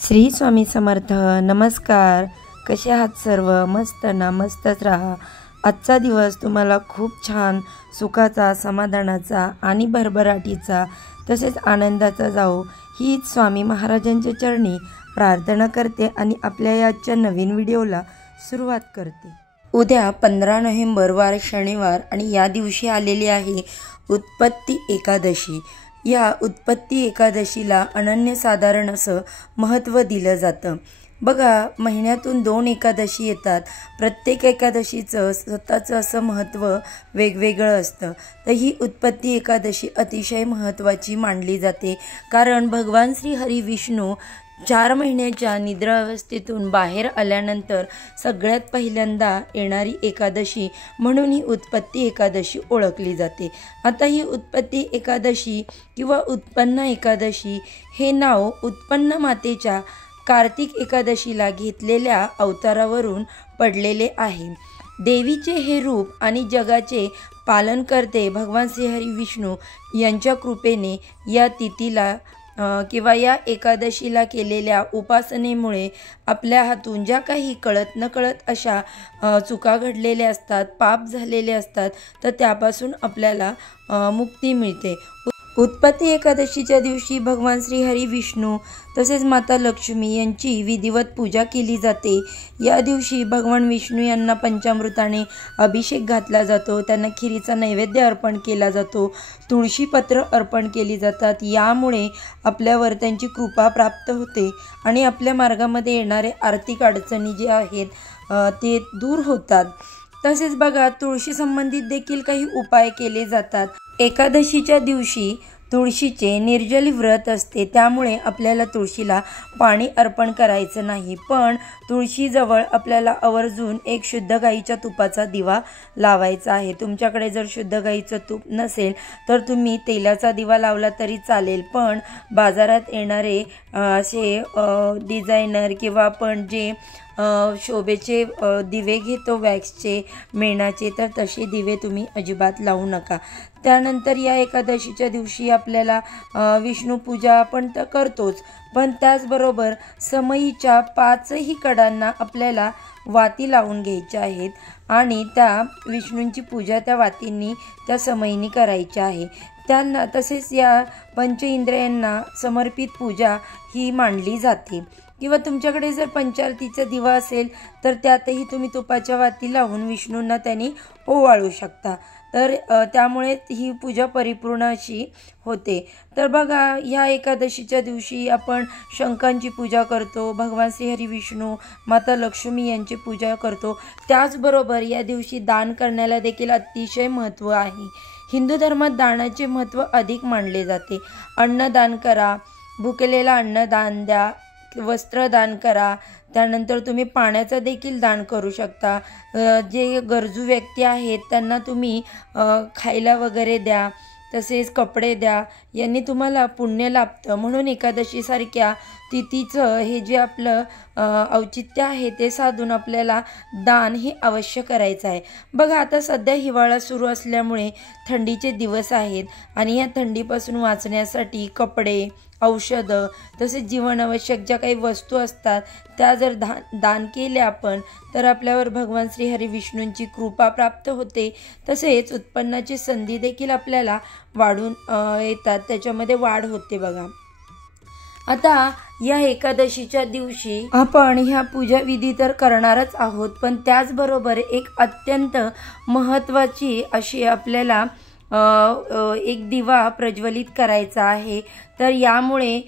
श्री स्वामी समर्थ। नमस्कार, कसे आहात सर्व? मस्त ना? मस्तच राहा। आजचा दिवस तुम्हाला खूप छान सुखाचा, समाधानाचा आणि भरभराटीचा तसेच आनंदाचा जाओ हीच स्वामी महाराजांच्या चरणी प्रार्थना करते आणि आपल्या याच्या नवीन व्हिडिओला सुरुवात करते। उद्या 15 नोव्हेंबर वार शनिवार आणि या दिवशी आलेली आहे उत्पत्ती एकादशी। या उत्पत्ती एकादशीला अनन्यसाधारण असं महत्त्व दिलं जातं। बघा, महिन्यातून 2 एकादशी येतात, प्रत्येक एकादशीचं स्वतःचं असं महत्त्व वेगवेगळं असतं। तर ही उत्पत्ती एकादशी अतिशय महत्त्वाची मानली जाते, कारण भगवान श्री हरी विष्णू 4 महिन्याच्या निद्रावस्थेतून बाहेर आल्यानंतर सगळ्यात पहिल्यांदा येणारी एकादशी म्हणून ही उत्पत्ती एकादशी ओळखली जाते। आता ही उत्पत्ती एकादशी किंवा उत्पन्न एकादशी हे नाव उत्पन्न मातेच्या कार्तिक एकादशीला घेतलेल्या अवतारावरून पडलेले आहे। देवीचे हे रूप आणि जगाचे पालन करते भगवान श्रीहरी विष्णू यांच्या कृपेने या तिथीला किंवा या एकादशीला केलेल्या उपासनेमुळे आपल्या हातून ज्या काही कळत नकळत अशा चुका घडलेल्या असतात, पाप झालेले असतात, तर त्यापासून आपल्याला मुक्ती मिळते। उत्पत्ती एकादशीच्या दिवशी भगवान श्री हरी विष्णू तसेच माता लक्ष्मी यांची विधिवत पूजा केली जाते। या दिवशी भगवान विष्णू यांना पंचामृताने अभिषेक घातला जातो, त्यांना खिरीचा नैवेद्य अर्पण केला जातो, तुळशीपत्र अर्पण केली जातात। यामुळे आपल्यावर त्यांची कृपा प्राप्त होते आणि आपल्या मार्गामध्ये येणारे आर्थिक अडचणी जे आहेत ते दूर होतात। तसेच बघा, तुळशी संबंधित देखील काही उपाय केले जातात। एकादशीच्या दिवशी तुळशीचे निर्जली व्रत असते, त्यामुळे आपल्याला तुळशीला पाणी अर्पण करायचं नाही, पण तुळशीजवळ आपल्याला आवर्जून एक शुद्ध गाईच्या तुपाचा दिवा लावायचा आहे। तुमच्याकडे जर शुद्ध गाईचं तूप नसेल तर तुम्ही तेलाचा दिवा लावला तरी चालेल, पण बाजारात येणारे असे डिझायनर किंवा आपण जे शोभेचे दिवे घेतो वॅक्सचे, मेणाचे, तर तसे दिवे तुम्ही अजिबात लावू नका। त्यानंतर या एकादशीच्या दिवशी आपल्याला विष्णू पूजा आपण तर करतोच, पण त्याचबरोबर समईच्या 5ही कडांना आपल्याला वाती लावून घ्यायच्या आहेत आणि त्या विष्णूंची पूजा त्या वातींनी, त्या समईनी करायची आहे। त्यांना तसेच या पंच इंद्रियांना समर्पित पूजा ही मानली जाते। किंवा तुमच्याकडे जर पंचारतीचा दिवा असेल तर त्यातही तुम्ही तुपाच्या वाती लावून विष्णूंना त्यांनी ओवाळू शकता, तर त्यामुळे ही पूजा परिपूर्ण अशी होते। तर बघा, ह्या एकादशीच्या दिवशी आपण शंखांची पूजा करतो, भगवान श्रीहरी विष्णू, माता लक्ष्मी यांची पूजा करतो। त्याचबरोबर या दिवशी दान करण्याला देखील अतिशय महत्त्व आहे। हिंदू धर्मात दानाचे महत्त्व अधिक मानले जाते। अन्नदान करा, भुकेलेला अन्नदान द्या, वस्त्र दान करा, त्यानंतर तुम्ही पाण्याचं देखील दान करू शकता। जे गरजू व्यक्ती आहेत त्यांना तुम्ही खायला वगैरे द्या, तसेच कपडे द्या, यांनी तुम्हाला पुण्य लाभतं। म्हणून एकादशीसारख्या तिथीचं हे जे आपलं औचित्य आहे ते साधून आपल्याला दान हे अवश्य करायचं आहे। बघा, आता सध्या हिवाळा सुरू असल्यामुळे थंडीचे दिवस आहेत आणि या थंडीपासून वाचण्यासाठी कपडे, औषधं तसेच जीवनावश्यक ज्या काही वस्तू असतात त्या जर दान केल्या आपण, तर आपल्यावर भगवान श्री हरी विष्णूंची कृपा प्राप्त होते। तसेच उत्पन्नाची संधी देखील आपल्याला वाढून येतात, त्याच्यामध्ये वाढ होते। बघा, आता या एकादशीच्या दिवशी आपण ह्या पूजा विधी तर करणारच आहोत, पण त्याचबरोबर एक अत्यंत महत्त्वाची अशी आपल्याला एक दिवा प्रज्वलित करायचा आहे। तर यामुळे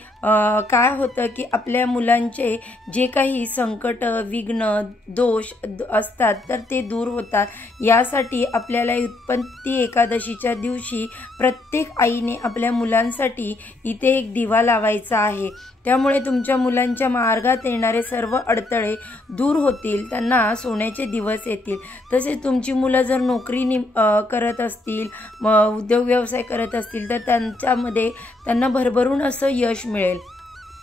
काय होतं की आपल्या मुलांचे जे काही संकट, विघ्न, दोष असतात तर ते दूर होतात। यासाठी आपल्याला उत्पत्ती एकादशीच्या दिवशी प्रत्येक आईने आपल्या मुलांसाठी इथे एक दिवा लावायचा आहे। त्यामुळे तुमच्या मुलांच्या मार्गात येणारे सर्व अडथळे दूर होतील, त्यांना सोन्याचे दिवस येतील। तसेच तुमची मुलं जर नोकरी करत असतील, उद्योग व्यवसाय करत असतील, तर त्यांच्यामध्ये त्यांना भरभरून असं यश मिळेल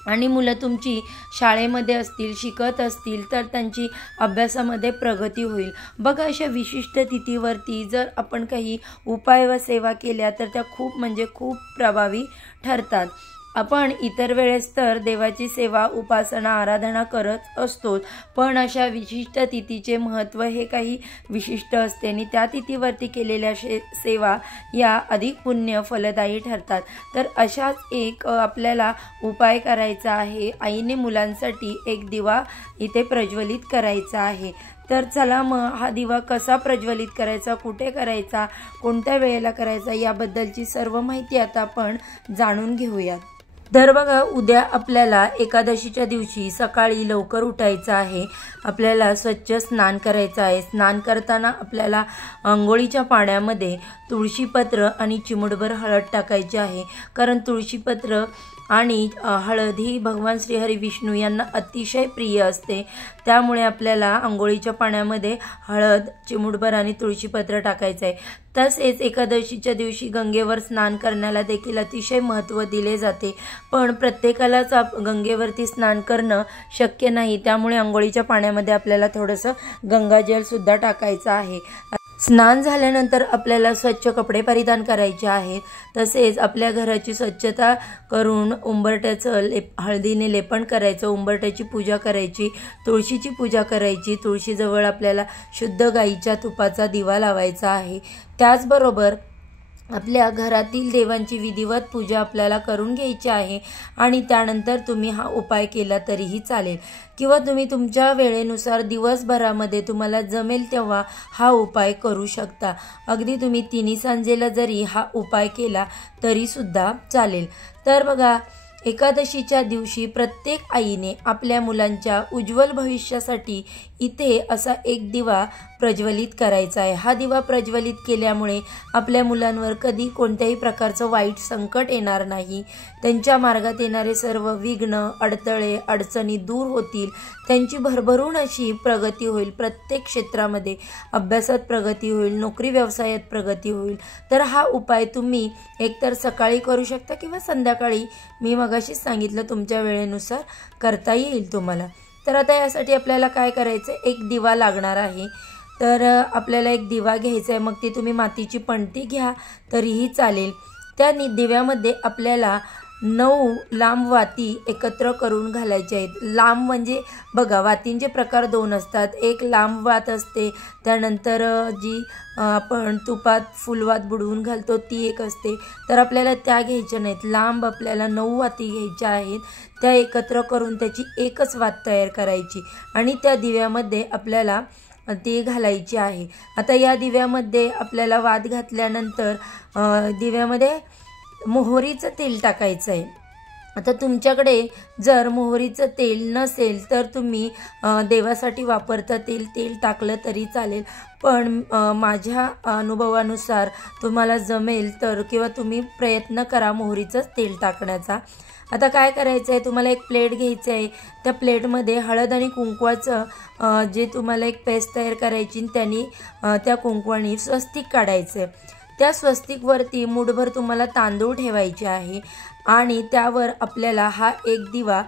आणि मुलं तुमची शाळेमध्ये असतील, शिकत असतील, तर त्यांची अभ्यासामध्ये प्रगती होईल। बघा, अशा विशिष्ट तिथीवरती जर आपण काही उपाय व सेवा केल्या तर त्या खूप म्हणजे खूप प्रभावी ठरतात। आपण इतर वेळेस तर देवाची सेवा उपासना आराधना करत असतोच, पण अशा विशिष्ट तिथीचे महत्त्व हे काही विशिष्ट असते आणि त्या तिथीवरती केलेल्या सेवा या अधिक पुण्य फलदायी ठरतात। तर अशाच एक आपल्याला उपाय करायचा आहे। आईने मुलांसाठी एक दिवा इथे प्रज्वलित करायचा आहे। तर चला मग हा दिवा कसा प्रज्वलित करायचा, कुठे करायचा, कोणत्या वेळेला करायचा याबद्दलची सर्व माहिती आता आपण जाणून घेऊयात। तर बघा, उद्या आपल्याला एकादशीच्या दिवशी सकाळी लवकर उठायचं आहे। आपल्याला स्वच्छ स्नान करायचं आहे। स्नान करताना आपल्याला अंघोळीच्या पाण्यामध्ये तुळशीपत्र आणि चिमूटभर हळद टाकायची आहे, कारण तुळशीपत्र आणि हळद ही भगवान श्रीहरी विष्णू यांना अतिशय प्रिय असते। त्यामुळे आपल्याला अंघोळीच्या पाण्यामध्ये हळद, चिमूटभर आणि तुळशीपत्र टाकायचं आहे। तसेच एकादशीच्या दिवशी गंगेवर स्नान करण्याला देखील अतिशय महत्त्व दिले जाते, पण प्रत्येकालाच गंगेवरती स्नान करणं शक्य नाही। त्यामुळे अंघोळीच्या पाण्यामध्ये आपल्याला थोडंसं गंगाजल सुद्धा टाकायचं आहे। स्नान झाल्यानंतर आपल्याला स्वच्छ कपडे परिधान करायचे आहेत। तसेच आपल्या घराची स्वच्छता करून उंबरट्याचं हळदीने लेपन करायचं, उंबरट्याची पूजा करायची, तुळशीची पूजा करायची। तुळशीजवळ आपल्याला शुद्ध गाईच्या तुपाचा दिवा लावायचा आहे। त्याचबरोबर आपल्या घरातील देवांची विधिवत पूजा आपल्याला करून घ्यायची आहे आणि त्यानंतर तुम्ही हा उपाय केला तरीही चालेल, किंवा तुम्ही तुमच्या वेळेनुसार दिवसभरामध्ये तुम्हाला जमेल तेव्हा हा उपाय करू शकता। अगदी तुम्ही तिन्ही सांजेला जरी हा उपाय केला तरी सुद्धा चालेल। तर बघा, एकादशीच्या दिवशी प्रत्येक आईने आपल्या मुलांच्या उज्ज्वल भविष्यासाठी इथे असा एक दिवा प्रज्वलित करायचा आहे। हा दिवा प्रज्वलित केल्यामुळे आपल्या मुलांवर कधी कोणत्याही प्रकारचं वाईट संकट येणार नाही। त्यांच्या मार्गात येणारे सर्व विघ्न, अडथळे, अडचणी दूर होतील। त्यांची भरभरून अशी प्रगती होईल। प्रत्येक क्षेत्रामध्ये अभ्यासात प्रगती होईल, नोकरी व्यवसायात प्रगती होईल। तर हा उपाय तुम्ही एकतर सकाळी करू शकता किंवा संध्याकाळी, मी मगाशीच सांगितलं तुमच्या वेळेनुसार करता येईल तुम्हाला। तर आता यासाठी आपल्याला काय करायचं, एक दिवा लागणार आहे। तर आपल्याला एक दिवा घ्यायचा आहे, मग ती तुम्ही मातीची पणती घ्या तरीही चालेल। त्या दिव्यामध्ये आपल्याला 9 लांब वाती एकत्र करून घालायच्या आहेत। लांब म्हणजे बघा, वातींचे प्रकार 2 असतात। एक लांब वात असते, त्यानंतर जी आपण तुपात फुलवात बुडवून घालतो ती एक असते। तर आपल्याला त्या घ्यायच्या नाहीत, लांब आपल्याला 9 वाती घ्यायच्या आहेत। त्या एकत्र करून त्याची एकच वात तयार करायची आणि त्या दिव्यामध्ये आपल्याला ती घालायची आहे। आता या दिव्यामध्ये आपल्याला वात घातल्यानंतर दिव्यामध्ये मोहरीचं तेल टाकायचं आहे। आता तुमच्याकडे जर मोहरीचं तेल नसेल तर तुम्ही देवासाठी वापरता तेल टाकलं तरी चालेल, पण माझ्या अनुभवानुसार तुम्हाला जमेल तर किंवा तुम्ही प्रयत्न करा मोहरीचंच तेल टाकण्याचा। आता काय करायचं आहे, तुम्हाला एक प्लेट घ्यायची आहे। त्या प्लेटमध्ये हळद आणि कुंकवाचं जे तुम्हाला एक पेस्ट तयार करायची, त्यांनी त्या कुंकवानी स्वस्तिक काढायचं आहे। त्या स्वस्तिकवरती मूठभर तुम्हाला तांदूळ ठेवायचे आहे आणि त्यावर आपल्याला हा एक दिवा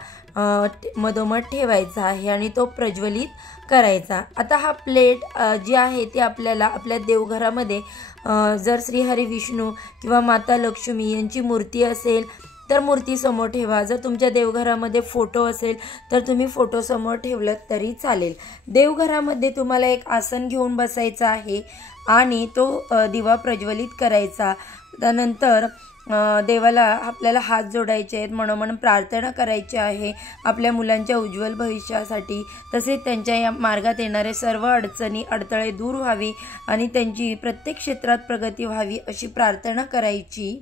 मधोमध ठेवायचा आहे आणि तो प्रज्वलित करायचा। आता हा प्लेट जी आहे ती आपल्याला आपल्या देवघरामध्ये जर श्रीहरी विष्णू किंवा माता लक्ष्मी यांची मूर्ती असेल तर मूर्ती समोर ठेवा। जर तुमच्या देवघरामध्ये फोटो असेल तर तुम्ही फोटो समोर ठेवलं तरी चालेल। देवघरामध्ये तुम्हाला एक आसन घेऊन बसायचं आहे आणि तो दिवा प्रज्वलित करायचा। त्यानंतर देवाला आपल्याला हात जोडायचे आहेत, मनोमन प्रार्थना करायची आहे आपल्या मुलांच्या उज्ज्वल भविष्यासाठी। तसेच त्यांच्या या मार्गात येणारे सर्व अडचणी, अडथळे दूर व्हावी आणि त्यांची प्रत्येक क्षेत्रात प्रगती व्हावी अशी प्रार्थना करायची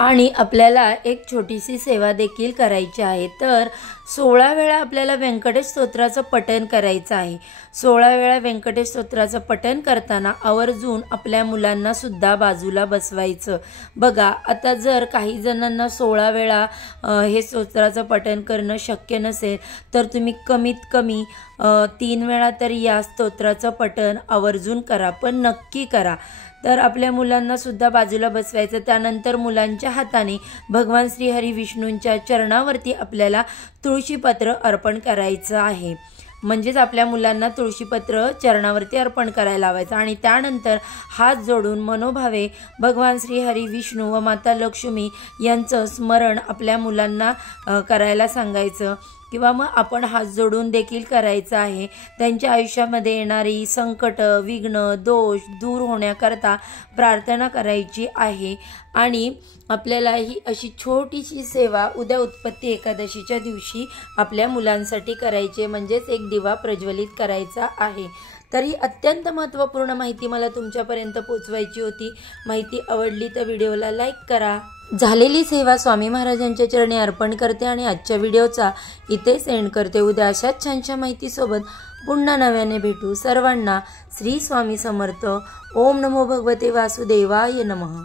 आणि आपल्याला एक छोटीशी सेवा देखील करायची आहे। तर 16 वेळा आपल्याला व्यंकटेश स्तोत्राचं पठण करायचं आहे। 16 वेळा व्यंकटेश स्तोत्राचं पठण करताना आवर्जून आपल्या मुलांना सुद्धा बाजूला बसवायचं। बघा, आता जर काही जणांना 16 वेळा हे स्तोत्राचं पठण करणं शक्य नसेल तर तुम्ही कमीत कमी 3 वेळा तरी या स्तोत्राचं पठण आवर्जून करा, पण नक्की करा। तर आपल्या मुलांना सुद्धा बाजूला बसवायचं। त्यानंतर मुलांच्या हाताने भगवान श्रीहरी विष्णूंच्या चरणावरती आपल्याला तुळशीपत्र अर्पण करायचं आहे। म्हणजेच आपल्या मुलांना तुळशीपत्र चरणावरती अर्पण करायला लावायचं आणि त्यानंतर हात जोडून मनोभावे भगवान श्रीहरी विष्णू व माता लक्ष्मी यांचं स्मरण आपल्या मुलांना करायला सांगायचं किंवा मग आपण हात जोडून देखील करायचं आहे। त्यांच्या आयुष्यामध्ये येणारी संकट, विघ्न, दोष दूर होण्याकरता प्रार्थना करायची आहे। आणि आपल्याला ही अशी छोटीशी सेवा उद्या उत्पत्ती एकादशीच्या दिवशी आपल्या मुलांसाठी करायची, म्हणजेच एक दिवा प्रज्वलित करायचा आहे। तर ही अत्यंत महत्त्वपूर्ण माहिती मला तुमच्यापर्यंत पोहोचवायची होती। माहिती आवडली तर व्हिडिओला लाईक करा। झालेली सेवा स्वामी महाराजांच्या चरणी अर्पण करते आणि आजच्या व्हिडिओचा इथे सेंड करते। उद्या अशाच छानशा माहितीसोबत पुन्हा नव्याने भेटू। सर्वांना श्री स्वामी समर्थ। ओम नमो भगवते वासुदेवाय नमः।